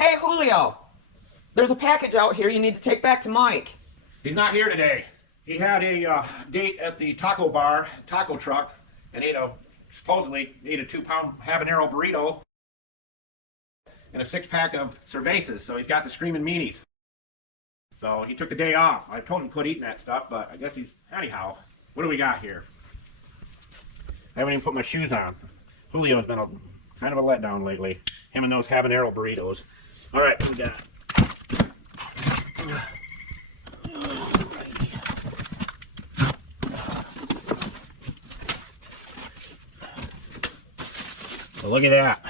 Hey, Julio, there's a package out here you need to take back to Mike. He's not here today. He had a date at the taco bar, taco truck, and supposedly ate a 2-pound habanero burrito and a 6-pack of cervezas, so he's got the screaming meanies. So he took the day off. I told him to quit eating that stuff, but I guess anyhow, what do we got here? I haven't even put my shoes on. Julio's been kind of a letdown lately. Him and those habanero burritos. All right, what we got? So look at that.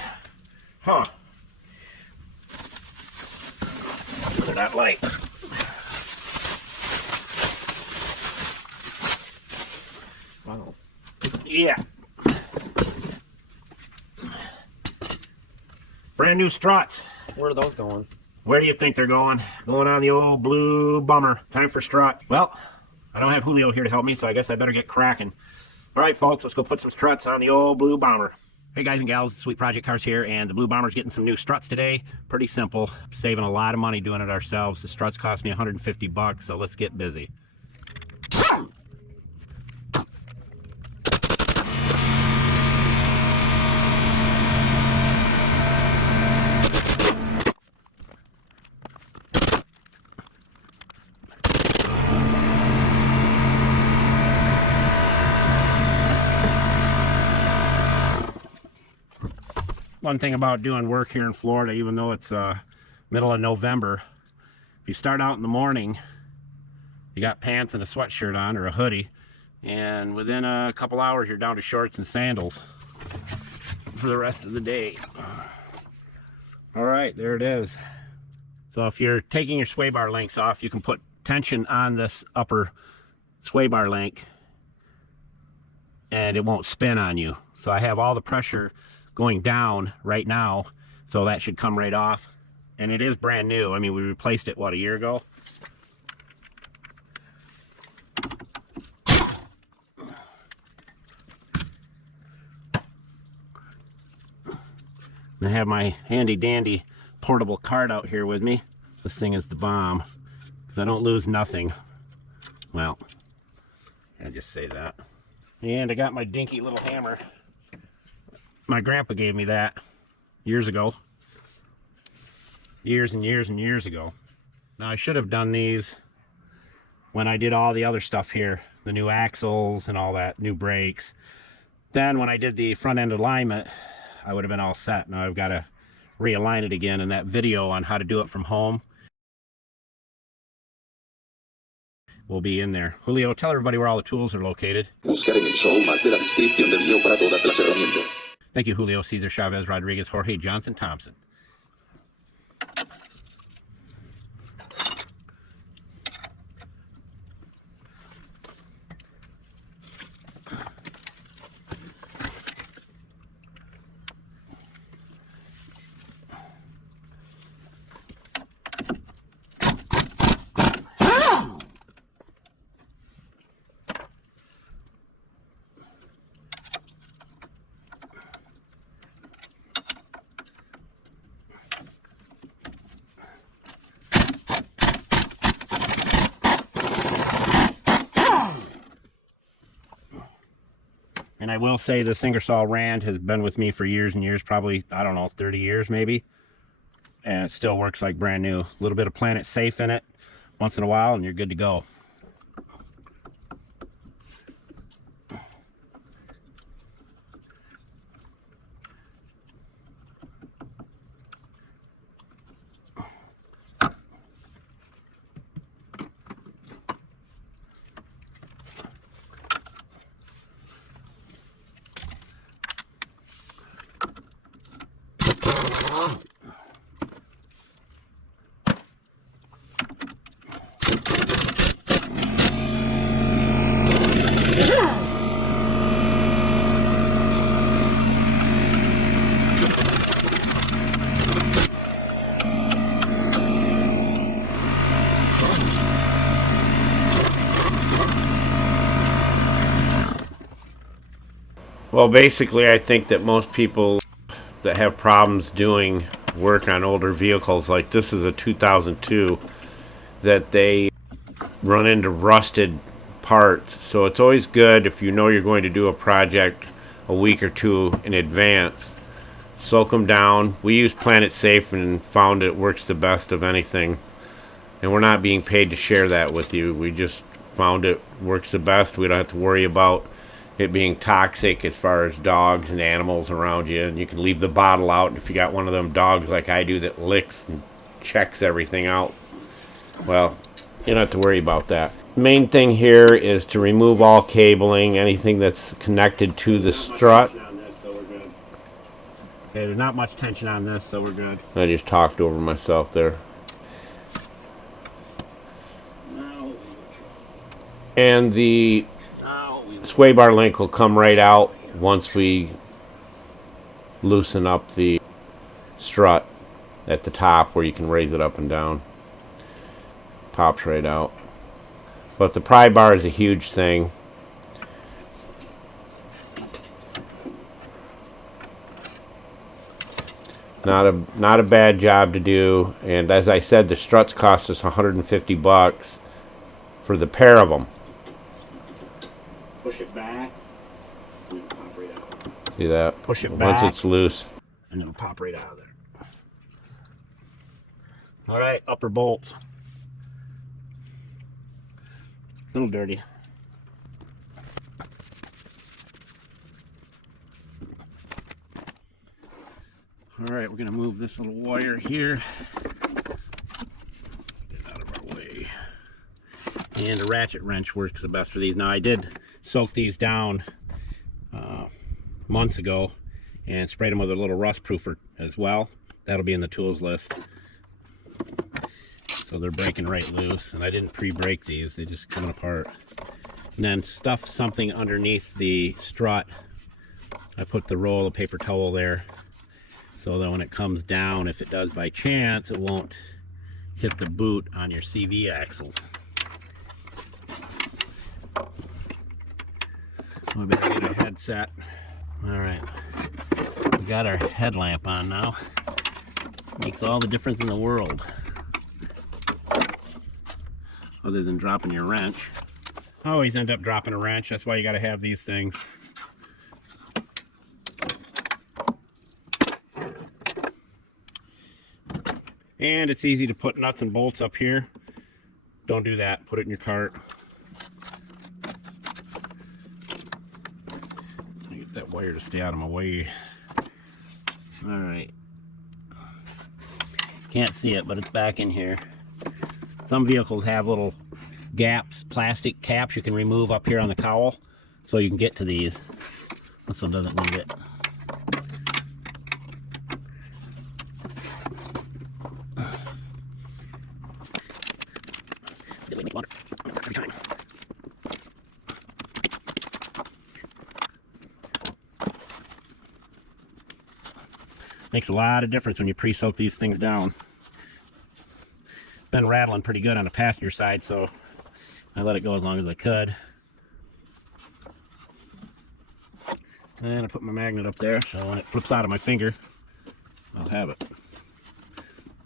Huh. Look at that light. Wow. Yeah. Brand new Struts. Where are those going? Where do you think they're going? Going on the old blue bummer. Time for Strut. Well, I don't have Julio here to help me, so I guess I better get cracking. All right, folks, let's go put some Struts on the old blue bomber. Hey guys and gals, Sweet Project Cars here, and the Blue Bomber's getting some new Struts today. Pretty simple, saving a lot of money doing it ourselves. The Struts cost me 150 bucks, so let's get busy. One thing about doing work here in Florida, even though it's middle of November, if you start out in the morning, you got pants and a sweatshirt on or a hoodie, and within a couple hours you're down to shorts and sandals for the rest of the day. All right, there it is. So if you're taking your sway bar links off, you can put tension on this upper sway bar link and it won't spin on you. So I have all the pressure going down right now, so that should come right off, and it is brand new. I mean, we replaced it what, a year ago. And I have my handy dandy portable cart out here with me. This thing is the bomb because I don't lose nothing. Well, I just say that. And I got my dinky little hammer. My grandpa gave me that years ago. Years and years and years ago. Now I should have done these when I did all the other stuff here. The new axles and all that, new brakes. Then when I did the front end alignment, I would have been all set. Now I've got to realign it again, and that video on how to do it from home will be in there. Julio, tell everybody where all the tools are located. Buscar en el show más de la descripción del video para todas las herramientas. Thank you, Julio, Cesar, Chavez, Rodriguez, Jorge, Johnson, Thompson. And I will say this Ingersoll Rand has been with me for years and years, probably, I don't know, 30 years maybe. And it still works like brand new. A little bit of Planet Safe in it once in a while and you're good to go. Well, basically, I think that most people that have problems doing work on older vehicles, like this is a 2002, that they run into rusted parts. So it's always good if you know you're going to do a project a week or two in advance. Soak them down. We use Planet Safe and found it works the best of anything. And we're not being paid to share that with you. We just found it works the best. We don't have to worry about it being toxic as far as dogs and animals around you. And you can leave the bottle out. And if you got one of them dogs like I do that licks and checks everything out, well, you don't have to worry about that. Main thing here is to remove all cabling, anything that's connected to the strut. Okay, there's not much tension on this, so we're good. I just talked over myself there. And the sway bar link will come right out once we loosen up the strut at the top where you can raise it up and down. Pops right out. But the pry bar is a huge thing. Not a bad job to do. And as I said, the struts cost us $150 for the pair of them. Push it back. And it'll pop right out. See that? Push it back. Once it's loose. And it'll pop right out of there. Alright, upper bolts. A little dirty. Alright, we're going to move this little wire here. Get out of our way. And a ratchet wrench works the best for these. Now I did soak these down months ago and sprayed them with a little rust proofer as well. That'll be in the tools list. So they're breaking right loose, and I didn't pre-break these, they just coming apart. And then stuff something underneath the strut. I put the roll of paper towel there so that when it comes down, if it does by chance, it won't hit the boot on your CV axle. We better get our headset. Alright, we got our headlamp on now. Makes all the difference in the world. Other than dropping your wrench. I always end up dropping a wrench, that's why you gotta have these things. And it's easy to put nuts and bolts up here. Don't do that, put it in your cart. Get that wire to stay out of my way. Alright. Can't see it, but it's back in here. Some vehicles have little gaps, plastic caps you can remove up here on the cowl so you can get to these. This one doesn't need it. Makes a lot of difference when you pre-soak these things down. Been rattling pretty good on the passenger side, so I let it go as long as I could. And I put my magnet up there, so when it flips out of my finger, I'll have it.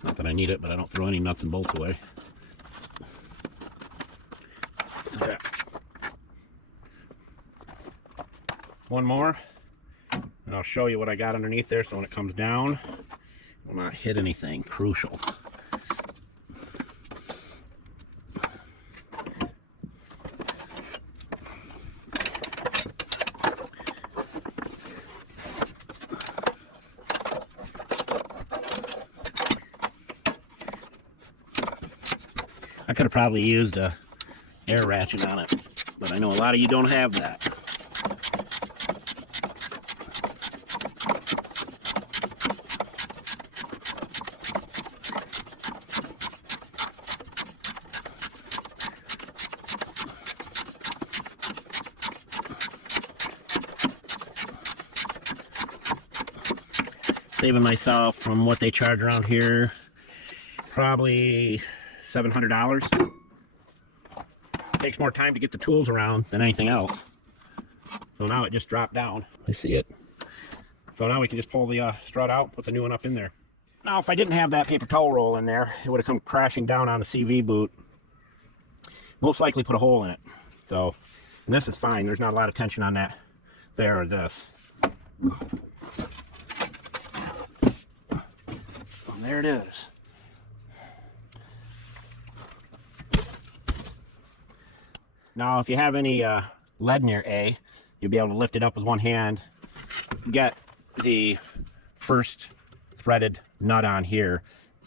Not that I need it, but I don't throw any nuts and bolts away. So yeah. One more, and I'll show you what I got underneath there, so when it comes down, it will not hit anything crucial. I could have probably used a air ratchet on it, but I know a lot of you don't have that. Saving myself from what they charge around here, probably $700. Takes more time to get the tools around than anything else. So now it just dropped down. I see it. So now we can just pull the strut out, put the new one up in there. Now, if I didn't have that paper towel roll in there, it would have come crashing down on the CV boot. Most likely put a hole in it. So, and this is fine. There's not a lot of tension on that there or this. And there it is. Now, if you have any lead near A, you'll be able to lift it up with one hand, get the first threaded nut on here.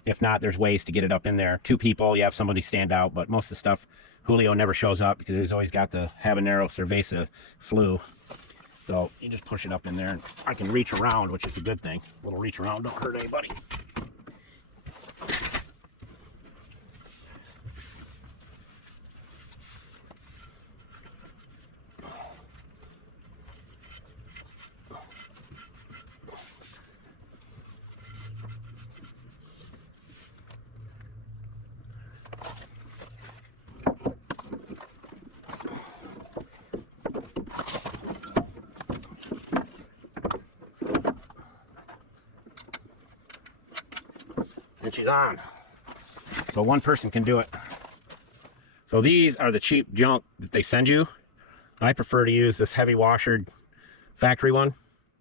If not, there's ways to get it up in there. Two people, you have somebody stand out, but most of the stuff, Julio never shows up because he's always got the habanero cerveza flu. So you just push it up in there, and I can reach around, which is a good thing. A little reach around don't hurt anybody. And she's on. So one person can do it. So these are the cheap junk that they send you. I prefer to use this heavy washered factory one.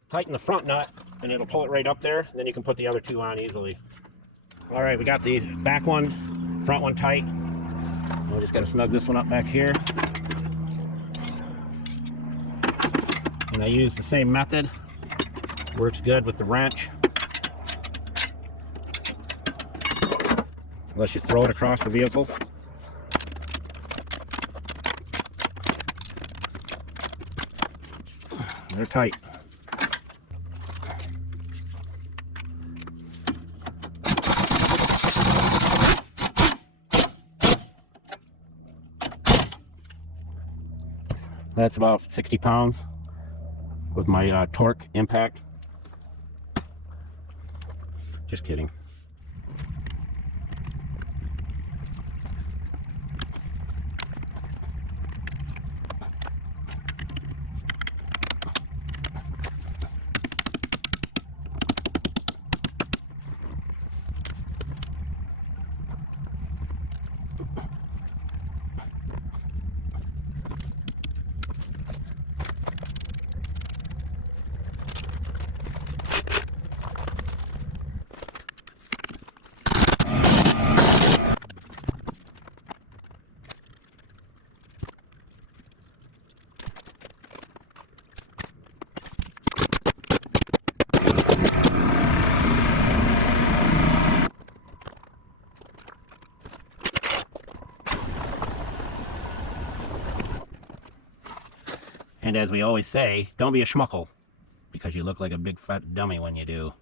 Tighten the front nut and it'll pull it right up there, and then you can put the other two on easily. All right, we got the back one, front one tight. We just got to snug this one up back here. And I use the same method. Works good with the wrench. Unless you throw it across the vehicle. They're tight. That's about 60 pounds with my torque impact. Just kidding. And as we always say, don't be a schmuckle, because you look like a big fat dummy when you do.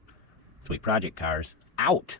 Sweet Project Cars out.